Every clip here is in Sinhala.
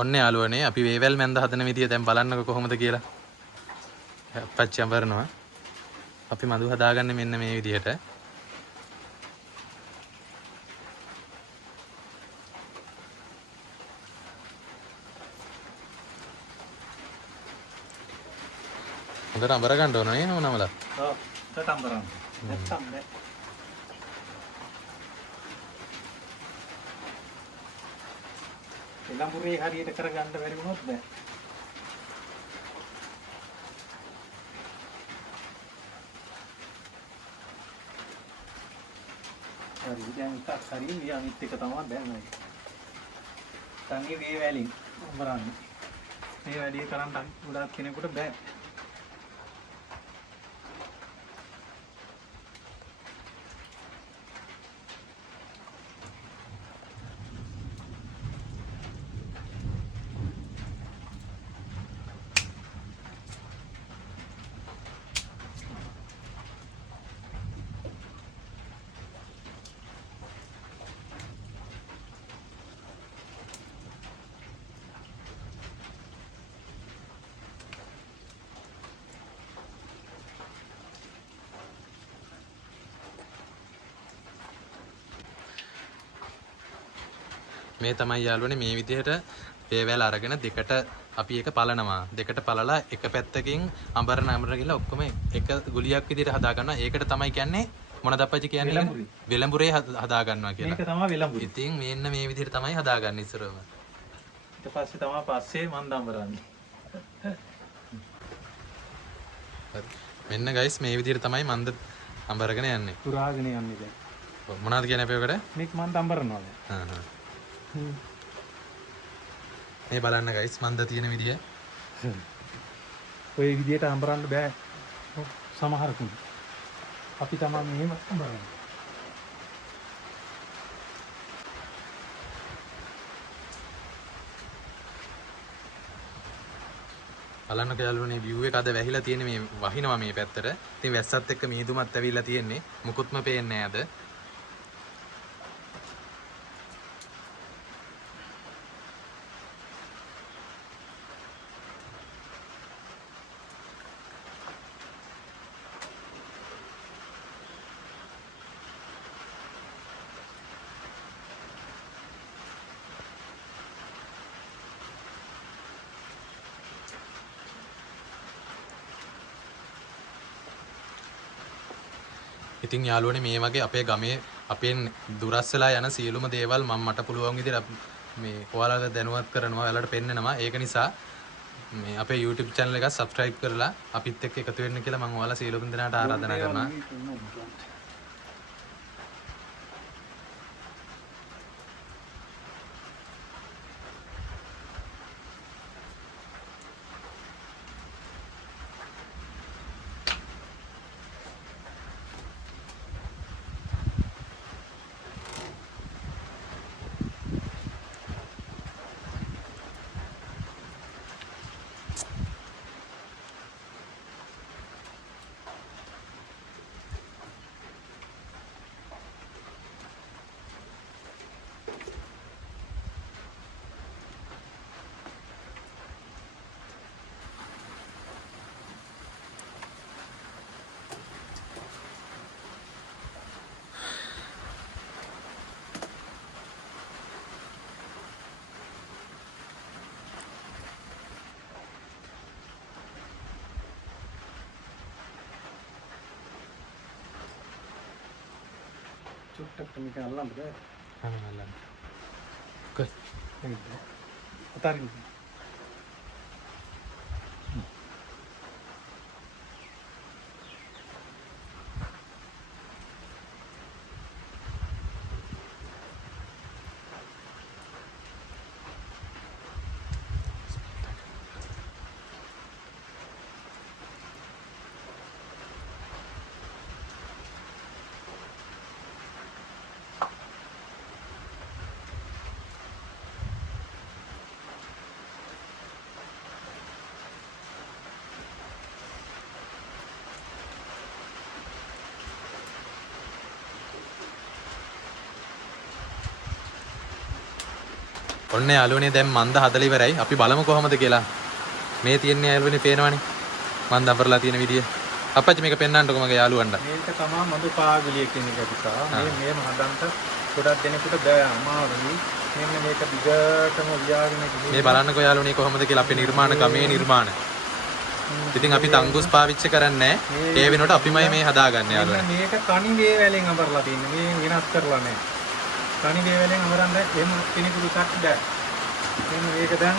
ඔන්න යාළුවනේ අපි වේවැල් මැන්ද හදන විදිය දැන් බලන්නකො කොහොමද කියලා. අපච්චි අඹරනවා. අපි මදු හදාගන්නේ මෙන්න මේ විදිහට. හොඳට අඹර ගන්න ඕන නේ නෝනමලා. ඔව් හොඳට අඹරන්න. නැත්තම් බෑ. එළඹුරේ හරියට කරගන්න බැරි වුණොත් බෑ. හරි දැන් එකක් හරි අනිත් එක තමයි දැන් මේ. තනිය වේ වැලින් අඹරන්නේ. මේ වැඩේ කරන්න උඩක් කෙනෙකුට බෑ. මේ තමයි යාළුවනේ මේ විදිහට වේවැල් අරගෙන දෙකට අපි ඒක පලනවා. දෙකට පලලා එක පැත්තකින් අඹරන ගිහලා ඔක්කොම එක ගුලියක් විදිහට හදා ගන්නවා. ඒකට තමයි කියන්නේ මොනද අපච්චි කියන්නේ? වෙලඹුරේ හදා ගන්නවා කියලා. මේක තමයි වෙලඹුරේ. ඉතින් මෙන්න මේ විදිහට තමයි හදාගන්නේ ඉස්සරම. ඊට පස්සේ තමයි පස්සේ මන් දඹරන්නේ. මෙන්න ගයිස් මේ විදිහට තමයි මන්ද අඹරගෙන යන්නේ. පුරාගෙන යන්නේ දැන්. මොනවද කියන්නේ අපි ඔකට? මේක මන් දඹරනවා දැන්. මේ බලන්න ගයිස් මන්ද තියෙන විදිය. ඔය විදියට අඹරන්න බෑ සමහරකුට. අපි තමයි මෙහෙම අඹරන්නේ. බලන්නක යාළුවනේ view එක අද වැහිලා තියෙන්නේ මේ වහිනවා මේ පැත්තට. ඉතින් වැස්සත් එක්ක මීදුමත් ඇවිල්ලා තියෙන්නේ. මුකුත්ම පේන්නේ නැහැ අද. ඉතින් යාළුවනේ මේ වගේ අපේ ගමේ අපෙන් දුරස් වෙලා යන සියලුම දේවල් මම මට පුළුවන් විදිහට මේ ඔයාලට දැනුවත් කරනවා ඔයාලට පෙන්නනවා. ඒක නිසා මේ අපේ YouTube channel එක subscribe කරලා අපිත් එක්ක එකතු වෙන්න කියලා මම ඔයාලා සියලුම දෙනාට ආරාධනා කරනවා. චුට්ටක් මේක අල්ලන්න බෑ. අල්ලන්න. කොයි? අතාරින්න. ඔන්න යාළුවනේ දැන් මන්ද හදලා ඉවරයි. අපි බලමු කොහොමද කියලා. මේ තියන්නේ යාළුවනේ පේනවනේ. මන්ද අපරලා තියෙන විදිය. අපච්චි මේක පෙන්නන්නකො මගේ යාළුවන්ට. මේක තමයි මඳු පාගුලිය කියන එක නිසා. මේම හදන්න ගොඩක් දෙනෙකුට බෑ අමාරුයි. මෙන්න මේක දිගටම වියාගෙන ගිහින් මේ බලන්නකො යාළුවනේ කොහොමද කියලා අපේ නිර්මාණ ගමේ නිර්මාණ. ඉතින් අපි තංගුස් පාවිච්චි කරන්නේ නැහැ. ඒ වෙනකොට අපිමයි මේ හදාගන්නේ යාළුවනේ. මේක කණි වේ වැලෙන් අඹරලා තින්නේ. මේ වෙනස් කරලා නැහැ. කණි වේ වැලෙන් අඹරන්න එහෙම කෙනෙකුට සක් බෑ. මෙන්න මේක දැන්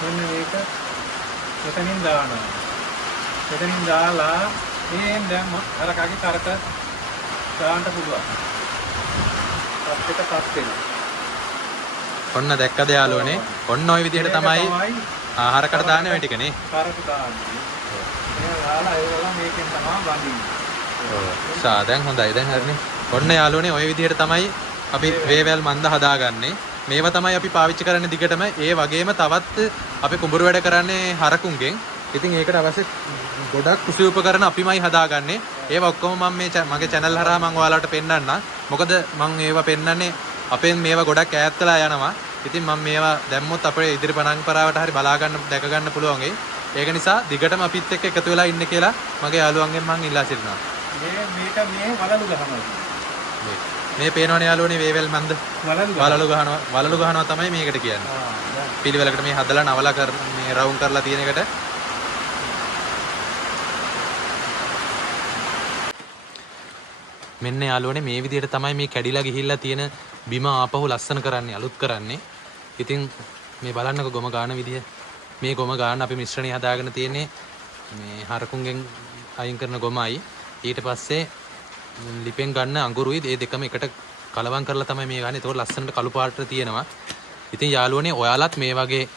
මෙන්න මේක මෙතනින් දානවා. මෙතනින් දාලා මේ දැන් අර කගේ කරට දාන්න පුළුවන්. පස්සෙට පස් වෙනවා. ඔන්න දැක්කද යාළුවනේ? ඔන්න ওই විදිහට තමයි ආහාරකට දාන්නේ ඔය ටිකනේ. කරට දාන්නේ. මේ යාලා ඒගොල්ලෝ මේකෙන් තමයි බඳින්නේ. ඔව්. දැන් හොඳයි. දැන් හරිනේ. ඔන්න යාළුවනේ ওই විදිහට තමයි අපි වේවැල් මන්ද හදාගන්නේ. මේවා තමයි අපි පාවිච්චි කරන්නේ දිගටම. ඒ වගේම තවත් අපි කුඹුරු වැඩ කරන්නේ හරකුන්ගෙන්. ඉතින් ඒකට අවශ්‍ය ගොඩක් කුසී උපකරණ අපිමයි හදාගන්නේ. ඒවා ඔක්කොම මම මේ මගේ channel හරහා මම ඔයාලට පෙන්නන්නම්. මොකද මම ඒවා පෙන්නන්නේ අපෙන් මේවා ගොඩක් ඈත් වෙලා යනවා. ඉතින් මම මේවා දැම්මොත් අපේ ඉදිරි පරම්පරාවට හරි බලා ගන්න දැක ගන්න පුළුවන් වෙයි. ඒක නිසා දිගටම අපිත් එක්ක එකතු වෙලා ඉන්න කියලා මගේ යාළුවන්ගෙන් මම ඉල්ලා සිටිනවා. මේක මේ වලලු ගහනවා. මේ පේනවනේ යාළුවනේ වේවැල් මන්ද වලලු ගහනවා තමයි මේකට කියන්නේ. පිළිවෙලකට මේ හදලා නවලා කර මේ රවුම් කරලා තියෙන එකට මෙන්න යාළුවනේ මේ විදිහට තමයි මේ කැඩිලා ගිහිල්ලා තියෙන බිම ආපහු ලස්සන කරන්නේ අලුත් කරන්නේ. ඉතින් මේ බලන්නකො ගොම ගාන විදිය. මේ ගොම ගාන අපි මිශ්‍රණي හදාගෙන තියෙන්නේ මේ හරකුන්ගෙන් අයින් කරන ගොමයි. ඊට පස්සේ ලිපෙන් ගන්න අඟුරුයි ඒ දෙකම එකට කලවම් කරලා තමයි මේ ගන්නේ. ඒක ලස්සනට කළු පාටට තියෙනවා. ඉතින් යාළුවනේ ඔයාලත් මේ වගේ